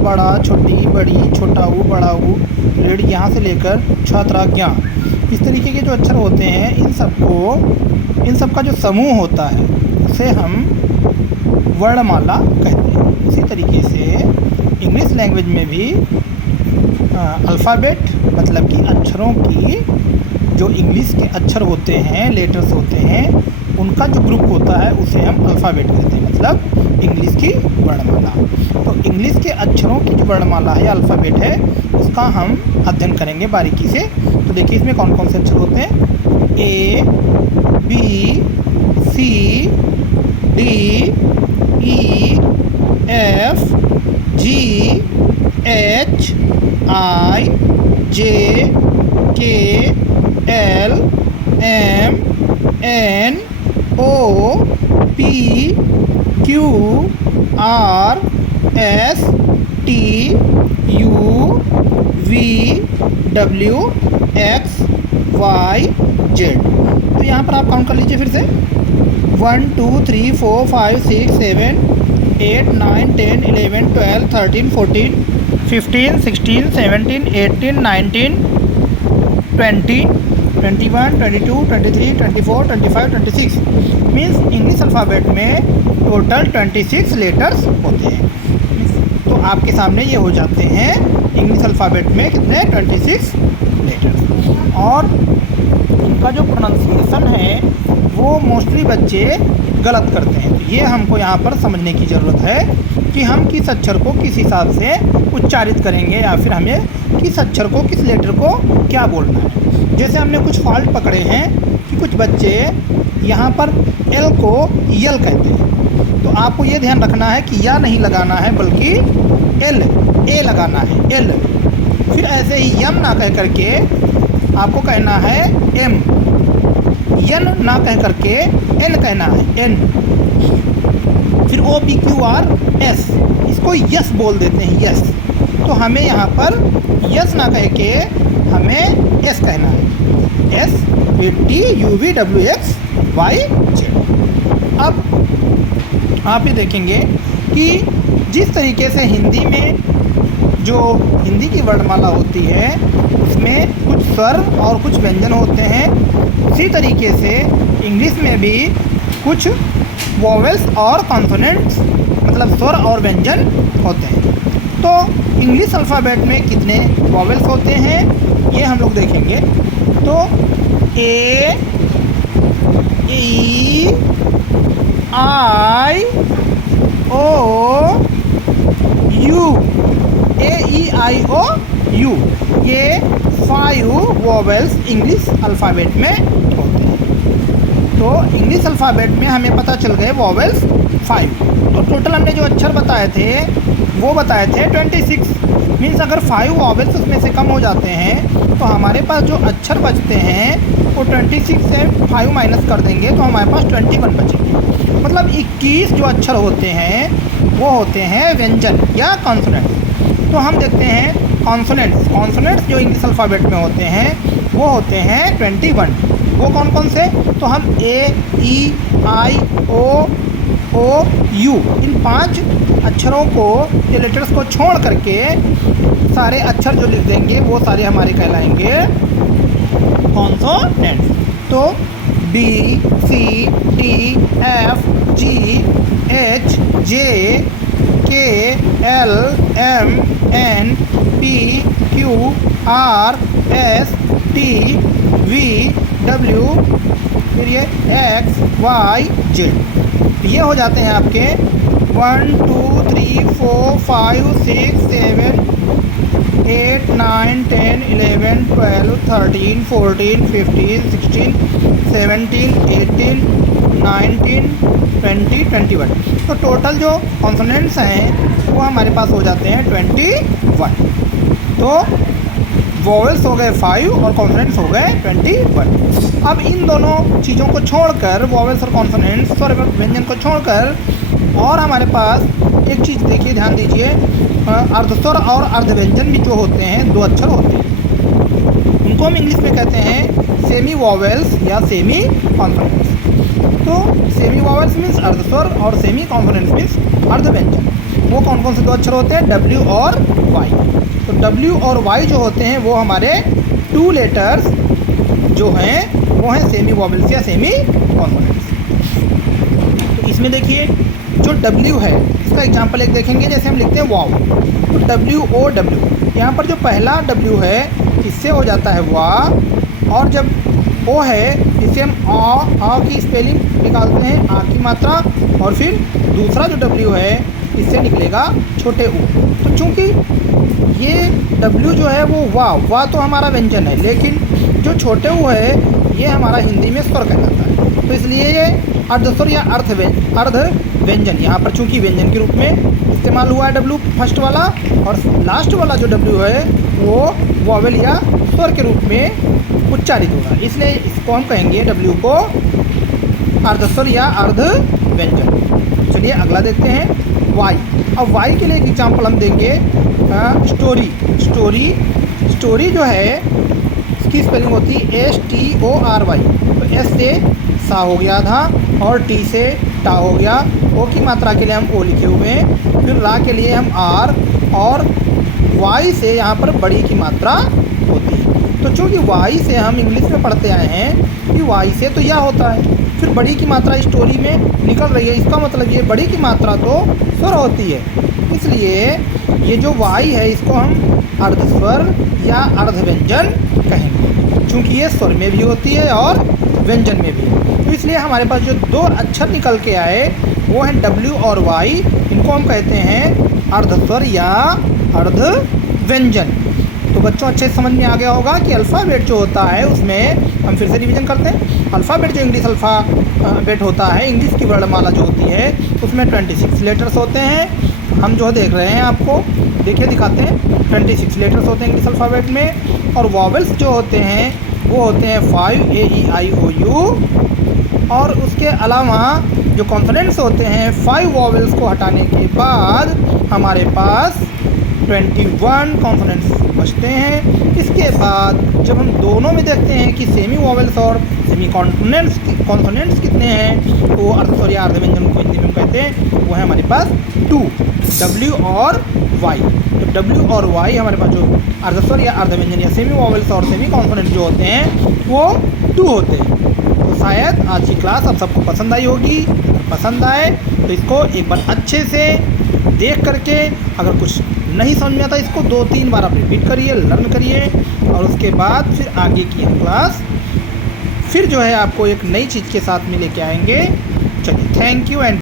बड़ा, छोटी, बड़ी, छोटा ऊ, बड़ा ऊ, ऋण यहाँ से लेकर छात्रा ज्ञा, इस तरीके के जो अक्षर होते हैं इन सब का जो समूह होता है उसे हम वर्णमाला कहते हैं। इसी तरीके से इंग्लिश लैंग्वेज में भी अल्फ़ाबेट मतलब कि अक्षरों की जो इंग्लिश के अक्षर होते हैं, लेटर्स होते हैं, उनका जो ग्रुप होता है उसे हम अल्फ़ाबेट कहते हैं, मतलब इंग्लिश की वर्णमाला। तो इंग्लिश के अक्षरों की जो वर्णमाला है, अल्फ़ाबेट है, उसका हम अध्ययन करेंगे बारीकी से। तो देखिए इसमें कौन कौन से अक्षर होते हैं। A, B, C, D, E, F, G, H, I, J, K, L, M, N, O, P, Q, R, S, T, U, V, W, X, Y, Z। तो यहाँ पर आप काउंट कर लीजिए फिर से। 1 2 3 4 5 6 7 8 9 10 11 12 13 14 15 16 17 18 19 20 21 22 23 24 25 26 मीन्स इंग्लिश अल्फ़ाबेट में टोटल 26 लेटर्स होते हैं। तो आपके सामने ये हो जाते हैं इंग्लिश अल्फ़ाबेट में कितने 26 लेटर्स। और उनका जो प्रोनाउंसिएशन है वो मोस्टली बच्चे गलत करते हैं। तो ये हमको यहाँ पर समझने की ज़रूरत है कि हम किस अक्षर को किस हिसाब से उच्चारित करेंगे, या फिर हमें किस अक्षर को, किस लेटर को क्या बोलना है। जैसे हमने कुछ फॉल्ट पकड़े हैं कि कुछ बच्चे यहाँ पर एल को यल कहते हैं। तो आपको ये ध्यान रखना है कि या नहीं लगाना है बल्कि एल, ए लगाना है, एल। फिर ऐसे ही यम ना कह करके आपको कहना है एम, यन ना कह करके एन कहना है, एन। फिर O P Q R S, इसको यस बोल देते हैं, यस। तो हमें यहाँ पर यस ना कह के हमें एस कहना है, S, T, U, V, W, X, Y, Z. अब आप ये देखेंगे कि जिस तरीके से हिंदी में जो हिंदी की वर्णमाला होती है उसमें कुछ स्वर और कुछ व्यंजन होते हैं, उसी तरीके से इंग्लिश में भी कुछ वोवेल्स और कॉन्सोनेंट्स मतलब स्वर और व्यंजन होते हैं। तो इंग्लिश अल्फ़ाबेट में कितने वोवेल्स होते हैं ये हम लोग देखेंगे। तो ए, ई, आई, ओ, you, A, E, I, O, you, ये 5 वोवेल्स इंग्लिश अल्फ़ाबेट में होते हैं। तो इंग्लिश अल्फ़ाबेट में हमें पता चल गए वोवेल्स 5। तो टोटल हमने जो अक्षर बताए थे वो बताए थे 26। मीन्स अगर 5 वोवेल्स उसमें से कम हो जाते हैं तो हमारे पास जो अक्षर बचते हैं वो 26 से 5 माइनस कर देंगे तो हमारे पास 21 बचेंगे। मतलब 21 जो अक्षर होते हैं वो होते हैं व्यंजन या कॉन्सोनेंट्स। तो हम देखते हैं कॉन्सोनेंट्स जो इंग्लिश अल्फ़ाबेट में होते हैं वो होते हैं 21। वो कौन कौन से? तो हम ए, ई, आई, ओ, यू, इन 5 अक्षरों को या लेटर्स को छोड़ करके सारे अक्षर जो लिख देंगे वो सारे हमारे कहलाएंगे कॉन्सोनेंट्स। तो B, C, D, F, G, H, J, K, L, M, N, P, Q, R, S, T, V, W, फिर ये एक्स, वाई, जेड। ये हो जाते हैं आपके 1 2 3 4 5 6 7 8 9 10 11 12 13 14 15 16 17 18 19 20 21। तो टोटल जो कॉन्सोनेंट्स हैं वो हमारे पास हो जाते हैं 21। तो वोवेल्स हो गए 5 और कॉन्सोनेंट्स हो गए 21। अब इन दोनों चीज़ों को छोड़कर, वोवेल्स और कॉन्सोनेंट्स, स्वर व्यंजन को छोड़कर, और हमारे पास एक चीज़ देखिए, ध्यान दीजिए, अर्धस्वर और अर्धव्यंजन भी जो होते हैं 2 अक्षर होते हैं। उनको हम इंग्लिश में कहते हैं सेमी वोवेल्स या सेमी कॉन्सोनेंट्स। तो सेमी वोवेल्स मीन्स अर्धस्वर और सेमी कॉन्सोनेंट्स मीन्स अर्धव्यंजन। वो कौन कौन से दो अक्षर होते हैं? W और Y। तो W और Y जो होते हैं वो हमारे 2 लेटर्स जो हैं वो हैं सेमी वॉवेल्स या सेमी कॉन्सोनेंट्स। तो इसमें देखिए जो W है इसका एग्जांपल एक देखेंगे, जैसे हम लिखते हैं वाव, तो WOW, यहाँ पर जो पहला W है इससे हो जाता है वाह, और जब O है इससे हम आ की स्पेलिंग निकालते हैं, आ की मात्रा, और फिर दूसरा जो W है इससे निकलेगा छोटे ऊ। तो चूँकि ये W जो है वो वाह तो हमारा व्यंजन है, लेकिन जो छोटे ऊ है ये हमारा हिंदी में स्वर कहलाता है। तो इसलिए ये अर्धस्वर या अर्ध व्यंजन यहाँ पर चूँकि व्यंजन के रूप में इस्तेमाल हुआ है W फर्स्ट वाला, और लास्ट वाला जो W है वो वॉवेल या स्वर के रूप में उच्चारित होगा, इसलिए इसको हम कहेंगे W को अर्धस्वर या अर्ध व्यंजन। चलिए अगला देखते हैं Y। अब Y के लिए एक एग्जाम्पल हम देंगे स्टोरी जो है इसकी स्पेलिंग होती है STORY। तो S से सा हो गया था, और T से टा हो गया, O की मात्रा के लिए हम O लिखे हुए हैं, फिर रा के लिए हम R, और Y से यहाँ पर बड़ी की मात्रा होती है। तो चूँकि Y से हम इंग्लिश में पढ़ते आए हैं कि Y से तो यह होता है, फिर बड़ी की मात्रा स्टोरी में निकल रही है, इसका मतलब ये बड़ी की मात्रा तो स्वर होती है, इसलिए ये जो Y है इसको हम अर्धस्वर या अर्धव्यंजन कहेंगे, चूँकि ये स्वर में भी होती है और व्यंजन में भी। तो इसलिए हमारे पास जो दो अक्षर निकल के आए वो हैं W और Y, इनको हम कहते हैं अर्धस्वर या अर्ध व्यंजन। तो बच्चों अच्छे से समझ में आ गया होगा कि अल्फ़ाबेट जो होता है उसमें हम फिर से रिवीजन करते हैं। अल्फ़ाबेट जो इंग्लिश अल्फ़ाबेट होता है, इंग्लिश की वर्णमाला जो होती है उसमें 26 लेटर्स होते हैं। हम जो देख रहे हैं आपको देखिए दिखाते हैं 26 लेटर्स होते हैं इंग्लिश अल्फ़ाबेट में, और वॉवेल्स जो होते हैं वो होते हैं 5 AEIOU, और उसके अलावा जो कॉन्सोनेंट्स होते हैं 5 वॉवेल्स को हटाने के बाद हमारे पास 21 कॉन्सोनेंट्स बचते हैं। इसके बाद जब हम दोनों में देखते हैं कि सेमी वॉवेल्स और सेमी कॉन्सोनेंट्स कितने हैं, तो अर्धस्वर या अर्धव्यंजन को हिंदी में कहते हैं, वो है हमारे पास 2, W और Y। तो W और Y हमारे पास जो अर्धस्वर या अर्धव्यंजन या सेमी वॉवेल्स और सेमी कॉन्सोनेंट जो होते हैं वो 2 होते हैं। तो शायद आज की क्लास आप सबको पसंद आई होगी। पसंद आए तो इसको एक बार अच्छे से देख करके, अगर कुछ नहीं समझ में आता इसको 2-3 बार आप रिपीट करिए, लर्न करिए, और उसके बाद फिर आगे की हम क्लास फिर जो है आपको एक नई चीज़ के साथ में लेके आएंगे। चलिए, थैंक यू एंड